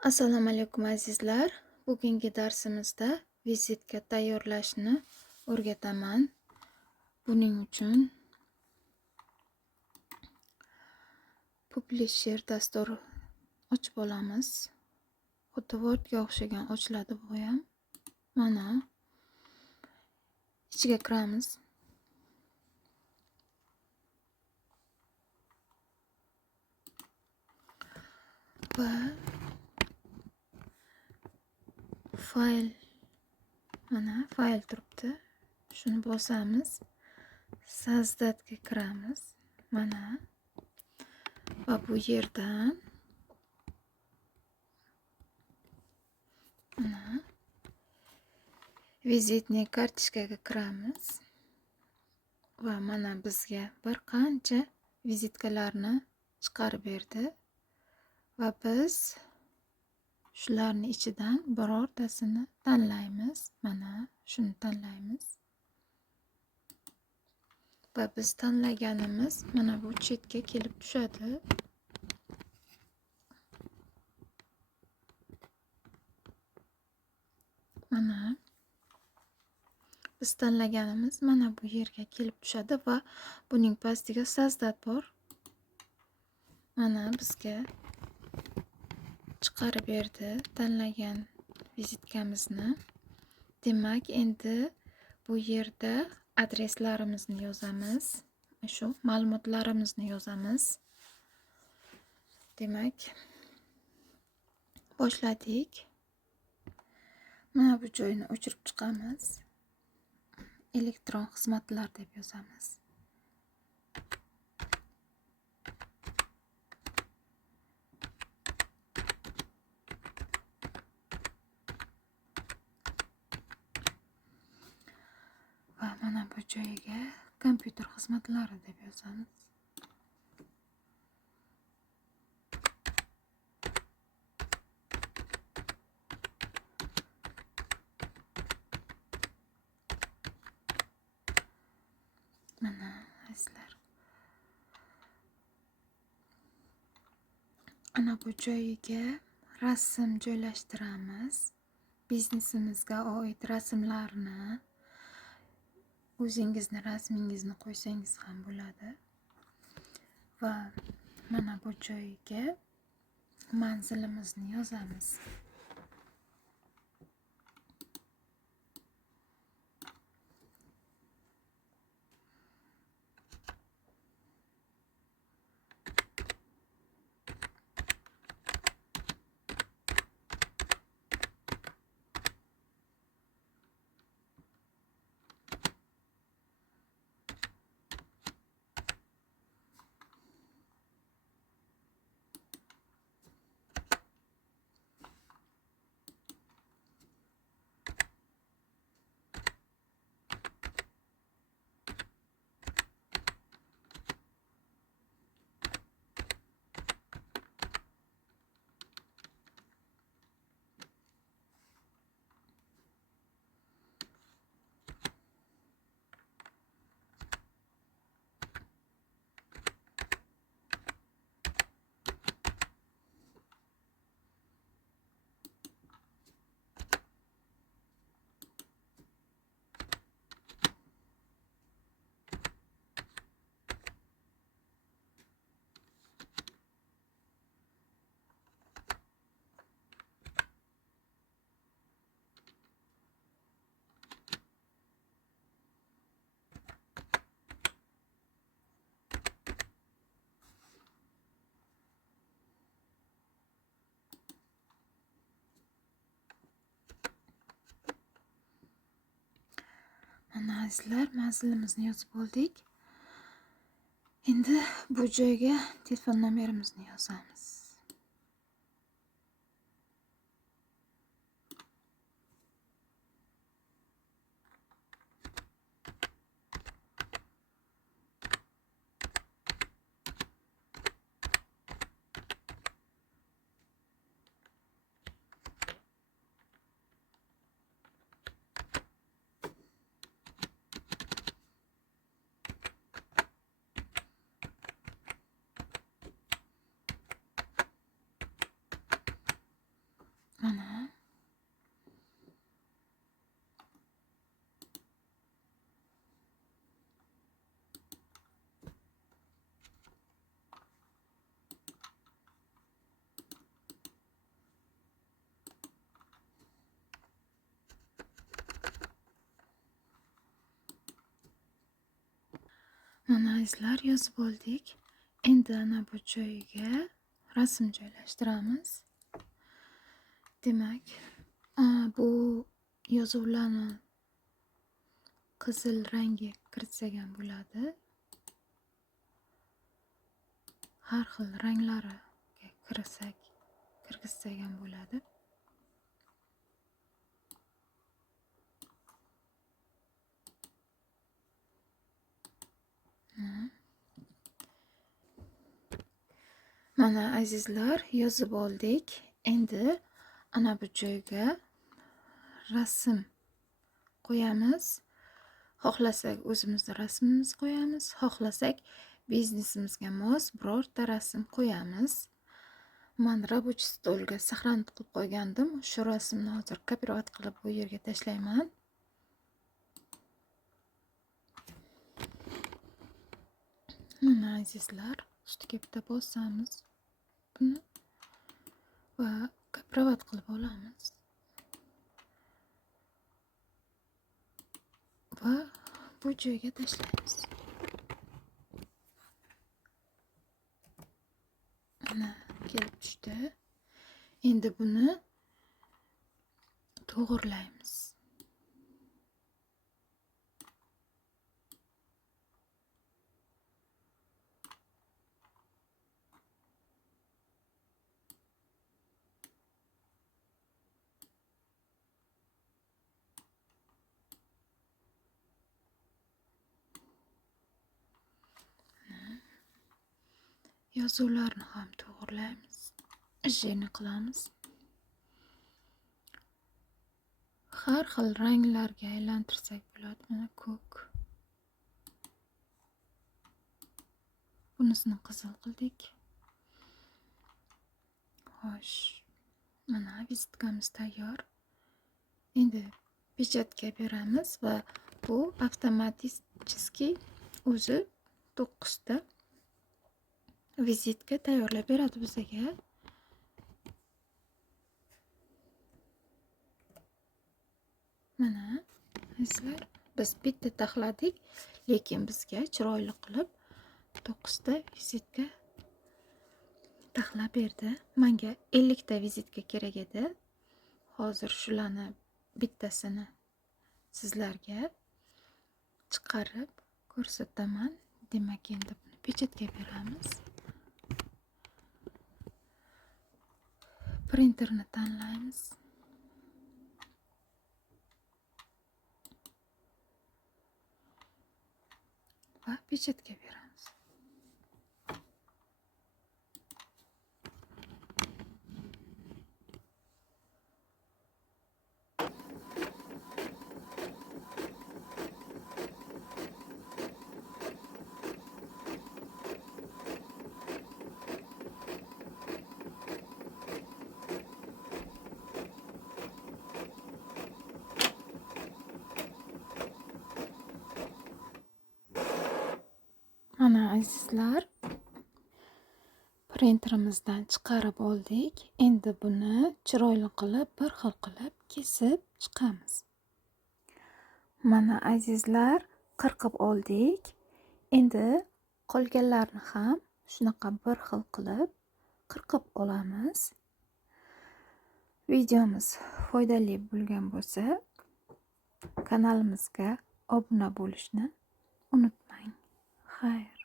Assalomu alaykum azizlar. Bugungi darsimizda vizitka tayyorlashni o'rgataman. Buning uchun Publisher dastur ochib olamiz. Xuddi Wordga o'xshagan ochiladi bu ham. Mana ichiga kiramiz. Va fayl turibdi. Shuni bosamiz. Sozdatga kiramiz. Mana va bu yerdan vizitniy kartochkaga kiramiz va mana bizga bir qancha vizitkalarni chiqarib berdi va biz shularni ichidan birortasini tanlaymiz. Mana shuni tanlaymiz va biz tanlaganimiz mana bu chetga kelib tushadi. Mana biz tanlaganimiz mana bu yerga kelib tushadi va buning pastiga sozdat bor. Mana bizga chiqarib berdi tanlagan vizitkamizni. Demak, endi bu yerda adreslarimizni yozamiz. Shu ma'lumotlarimizni yozamiz. Demak, boshladik. Mana bu joyni o'chirib chiqamiz. Elektron xizmatlar deb yozamiz. Va mana bu joyga kompyuter xizmatlari deb yozamiz. Mana azizlar. Ana bu joyiga rasm joylashtiramiz. Biznesimizga oid rasmlarni, o'zingizni rasmingizni qo'ysangiz ham bo'ladi. Va mana bu joyiga manzilimizni yozamiz. Mana azizlar, manzilimizni yozib oldik. Endi bu joyga telefon nomerimizni yozamiz. Mana izlar yozib oldik. Endi ana bu joyiga rasm joylashtiramiz. Demak, bu yozuvlarni qizil rangga kiritsak ham bo'ladi. Har xil ranglariga kirgizsak ham bo'ladi. Mana azizlar, yozib oldik. Endi ana bu joyga rasm qo'yamiz. Xohlasak o'zimizni rasmimizni qo'yamiz, xohlasak biznesimizga mos birorta rasm qo'yamiz. Men rabochiy stolga saqlanib qilib qo'ygandim. Shu rasmni hozir kopirovat qilib bu yerga tashlayman. Mana azizlar, ustiga bitta bosamiz buni va kopirovat qilib olamiz. Va bu joyga tashlaymiz. Mana kelib tushdi. Endi buni to'g'irlaymiz. Yozuvlarni ham to'g'irlaymiz. Ijini qilamiz. Har xil ranglarga aylantirsak bo'ladi. Mana ko'k. Bunisini qizil qildik. Xo'sh. Mana vizitkamiz tayyor. Endi pechatga beramiz va bu avtomatik o'zi 9 ta vizitka tayyorlab beradi bizga. Mana sizlar, biz bitta taxladik, lekin bizga chiroyli qilib 9 ta vizitka taxlab berdi. Menga 50 ta vizitka kerak edi. Hozir shularni bittasini sizlarga chiqarib ko'rsataman. Demak, endi buni pechatga beramiz. Printerni tanlaymiz. Va pechatga beramiz. Mana azizlar, printerimizdan chiqarib oldik. Endi buni chiroyli qilib, bir xil qilib kesib chiqamiz. Mana azizlar, qirqib oldik. Endi qolganlarni ham shunaqa bir xil qilib qirqib olamiz. Videomiz foydali bo'lgan bo'lsa, kanalimizga obuna bo'lishni unutmang. Xayr.